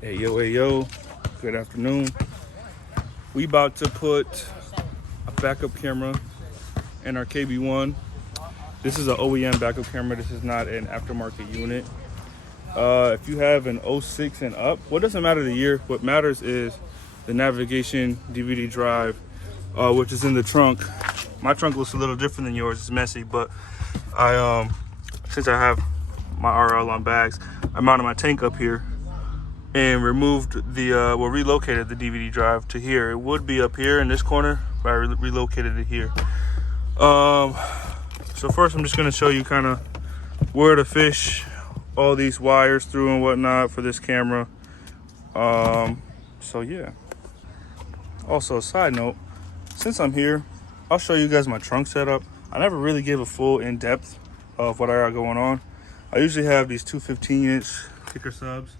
Hey yo, good afternoon. We about to put a backup camera in our KB1. This is an OEM backup camera. This is not an aftermarket unit. If you have an 06 and up, what doesn't matter the year, what matters is the navigation DVD drive, which is in the trunk. My trunk looks a little different than yours, it's messy, but since I have my RL on bags, I mounted my tank up here and removed relocated the DVD drive to here. It would be up here in this corner, but I relocated it here. So first I'm just gonna show you kind of where to fish all these wires through and whatnot for this camera. So yeah. Also, a side note, since I'm here, I'll show you guys my trunk setup. I never really gave a full in-depth of what I got going on. I usually have these two 15-inch kicker subs,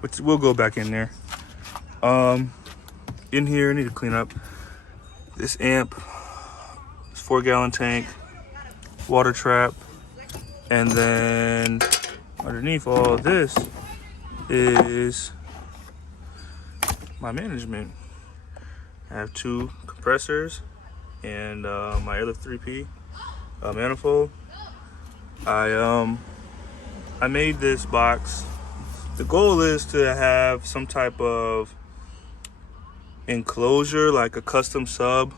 which we'll go back in there. In here, I need to clean up this amp, this 4-gallon tank, water trap, and then underneath all of this is my management. I have two compressors and my Airlift 3P manifold. I made this box. The goal is to have some type of enclosure, like a custom sub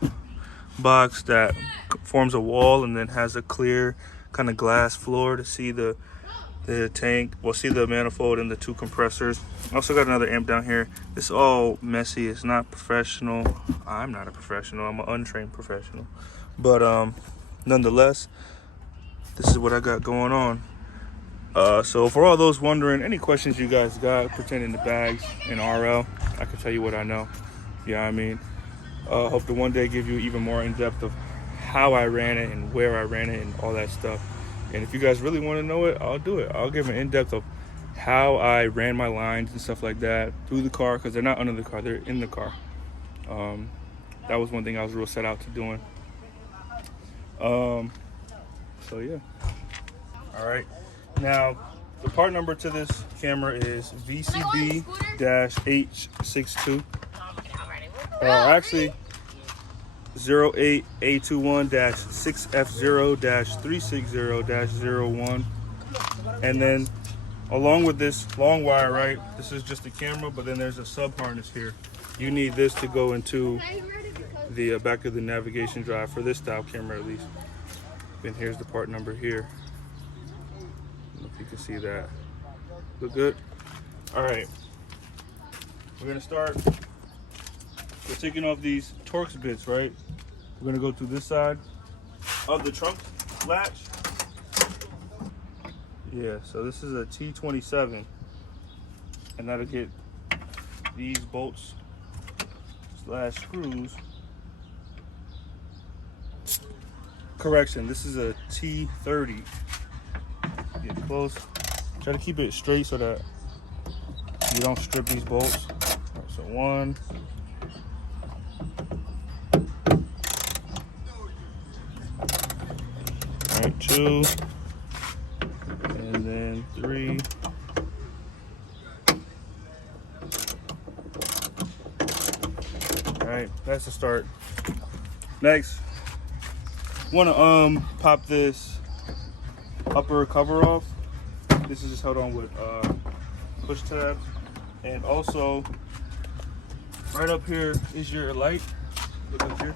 box that forms a wall and then has a clear kind of glass floor to see the tank, see the manifold and the two compressors. I also got another amp down here. It's all messy. It's not professional. I'm not a professional. I'm an untrained professional. But nonetheless, this is what I got going on. So for all those wondering, any questions you guys got pertaining to bags and RL, I can tell you what I know. Yeah, I mean, hope to one day give you even more in depth of how I ran it and where I ran it and all that stuff. And if you guys really want to know it, I'll do it. I'll give an in-depth of how I ran my lines and stuff like that through the car, because they're not under the car, they're in the car. That was one thing I was real set out to doing. So yeah. All right. Now, the part number to this camera is VCB-H62. Actually, 08A21-6F0-360-01. And then along with this long wire, right, this is just the camera, but then there's a sub harness here. You need this to go into the back of the navigation drive for this style camera, at least. And here's the part number here. I don't know if you can see that. Look good? All right. We're gonna start. We're taking off these Torx bits, right? We're gonna go through this side of the trunk latch. Yeah, so this is a T27, and that'll get these bolts / screws. Correction, this is a T30. Get close. Try to keep it straight so that you don't strip these bolts. Right, so one. All right, two. And then three. All right, that's the start. Next, want to pop this upper cover off. This is just held on with push tabs, and also right up here is your light. Look up here.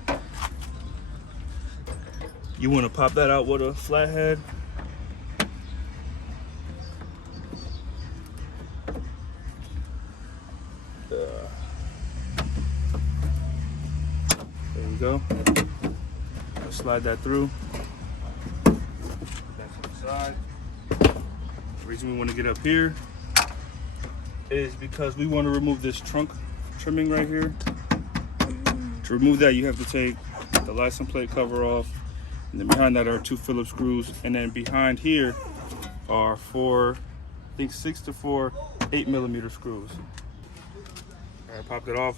You want to pop that out with a flathead. There we go. I'll slide that through. Put that to the side. The reason we want to get up here is because we want to remove this trunk trimming right here. To remove that, you have to take the license plate cover off, and then behind that are two Phillips screws, and then behind here are four, I think 6 to 4 8mm screws. I popped it off,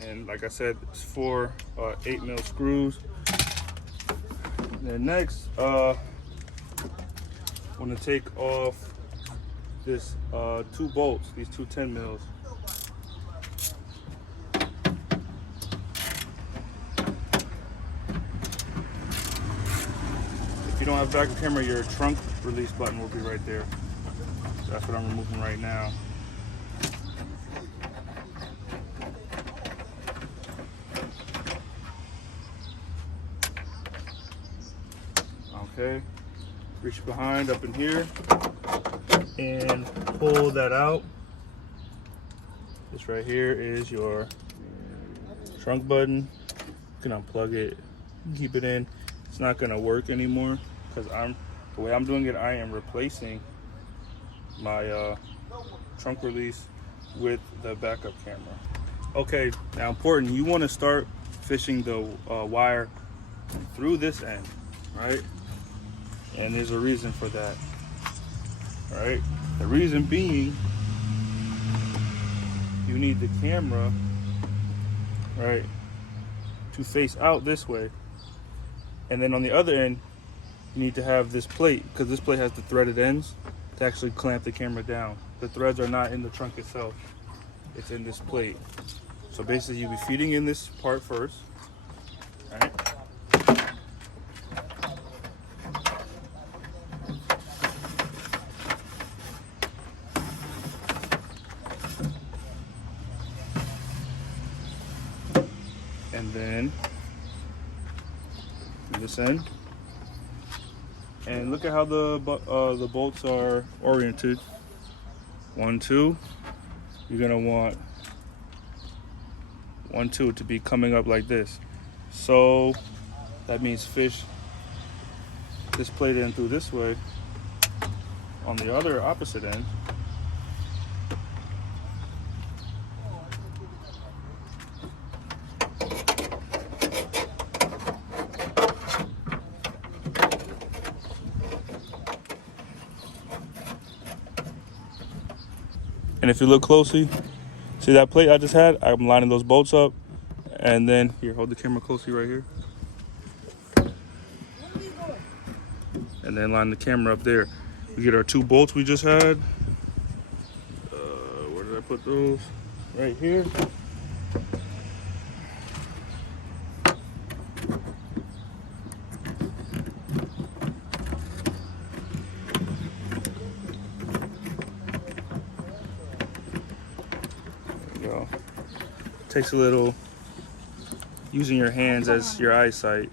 and like I said, it's 4 8mm screws. And then next, want to take off this 2 bolts, these two 10 mils. If you don't have backup camera, your trunk release button will be right there. So that's what I'm removing right now. Okay, reach behind up in here and pull that out. This right here is your trunk button. You can unplug it, keep it in. It's not gonna work anymore because the way I'm doing it, I am replacing my trunk release with the backup camera. Okay, now important, you wanna start fishing the wire through this end, right? And there's a reason for that, right? The reason being, you need the camera, right, to face out this way. And then on the other end, you need to have this plate, because this plate has the threaded ends to actually clamp the camera down. The threads are not in the trunk itself, it's in this plate. So basically you'll be feeding in this part first, right? And then this end, and look at how the bolts are oriented. 1, 2. You're gonna want 1, 2 to be coming up like this. So that means fish this plate in through this way. On the other opposite end, and if you look closely, see that plate I just had? I'm lining those bolts up, and then here, hold the camera closely right here. And then line the camera up there. We get our 2 bolts we just had. Where did I put those? Right here. Go. Takes a little using your hands as your eyesight.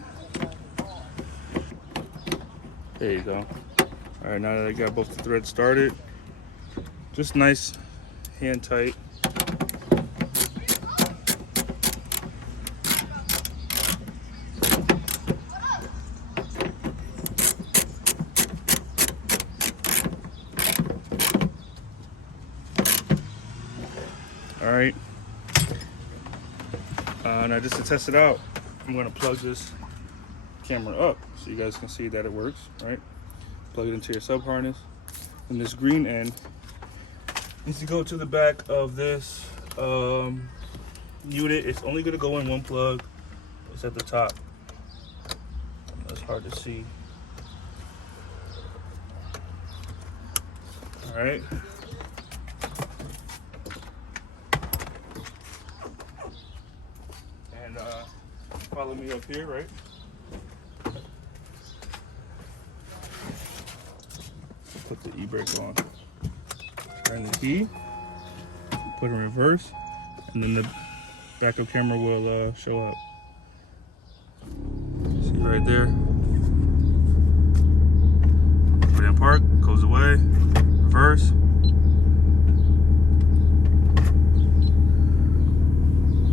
There you go. All right, now that I got both the threads started, just nice hand tight. All right. Now just to test it out, I'm gonna plug this camera up so you guys can see that it works, right? Plug it into your sub harness. And this green end needs to go to the back of this unit. It's only gonna go in one plug. It's at the top. That's hard to see. All right. And follow me up here, right? Put the e-brake on. Turn the key. Put it in reverse, and then the backup camera will show up. See right there. Put it in park. Goes away. Reverse.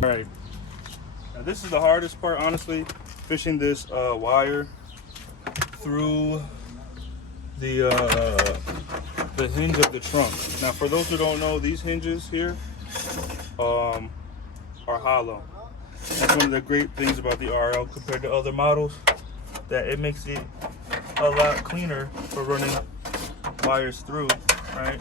All right. Now this is the hardest part, honestly, fishing this wire through the hinge of the trunk. Now, for those who don't know, these hinges here are hollow. That's one of the great things about the R.L. compared to other models, that it makes it a lot cleaner for running wires through, right?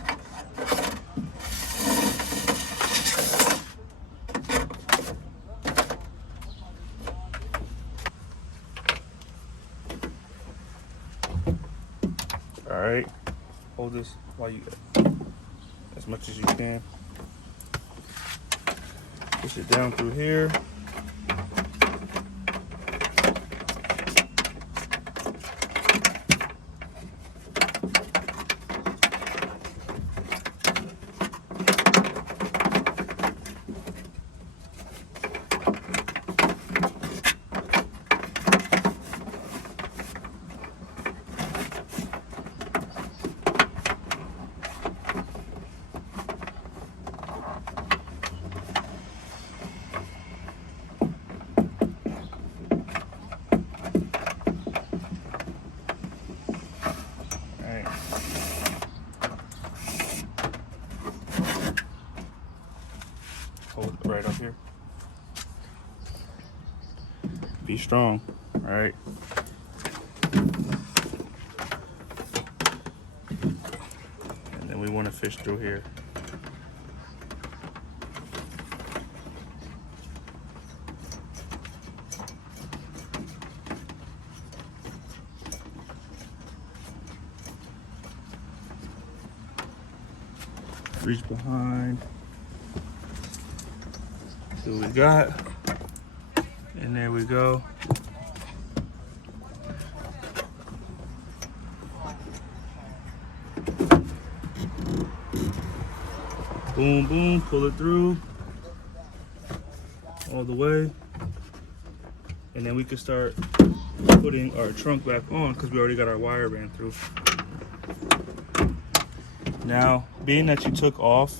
All right, hold this while you as much as you can. Push it down through here. Hold it right up here. Be strong, all right? And then we want to fish through here. Reach behind. See what we got. And there we go. Boom, boom, pull it through all the way. And then we can start putting our trunk back on because we already got our wire ran through. Now, being that you took off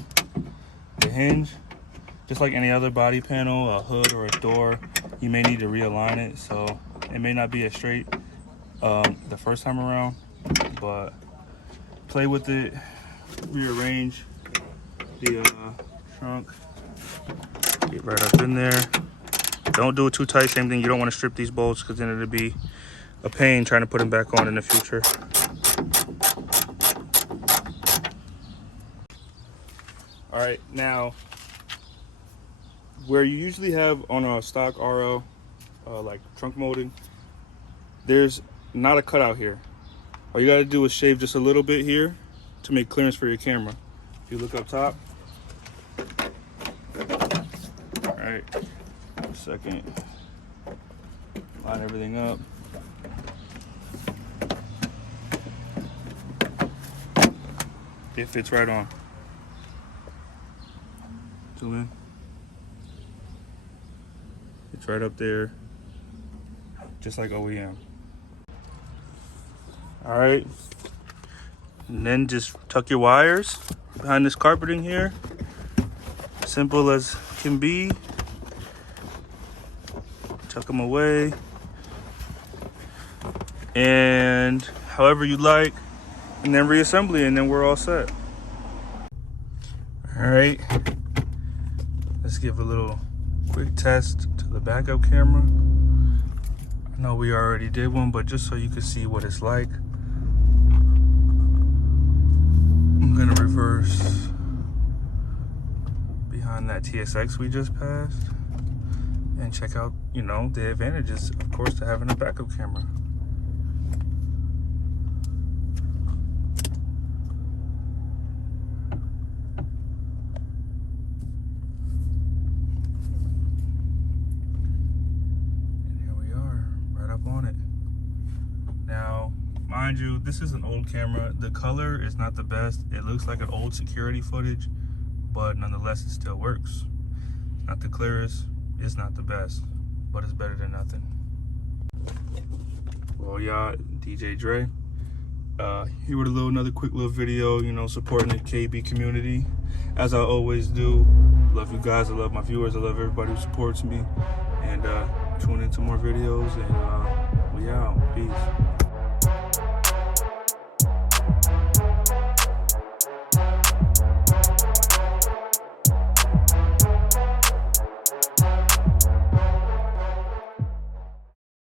the hinge, just like any other body panel, a hood or a door, you may need to realign it. So it may not be as straight the first time around, but play with it, rearrange the trunk, get right up in there. Don't do it too tight. Same thing, you don't want to strip these bolts because then it'll be a pain trying to put them back on in the future. All right, now where you usually have on a stock RO, like trunk molding, there's not a cutout here. All you gotta do is shave just a little bit here to make clearance for your camera. If you look up top, all right, a second, line everything up. It fits right on. Zoom in. It's right up there, just like OEM. All right, and then just tuck your wires behind this carpeting here. Simple as can be. Tuck them away, and however you like, and then reassemble it, and then we're all set. All right, let's give a little quick test to the backup camera. I know we already did one, but just so you can see what it's like, I'm gonna reverse behind that TSX we just passed and check out, you know, the advantages, of course, to having a backup camera. On it. Now, mind you, this is an old camera. The color is not the best. It looks like an old security footage, but nonetheless, it still works. Not the clearest, it's not the best, but it's better than nothing. Well, y'all, DJ Dre, here with another quick little video, you know, supporting the KB community, as I always do. Love you guys, I love my viewers, I love everybody who supports me, and tune into more videos, and we out. Peace.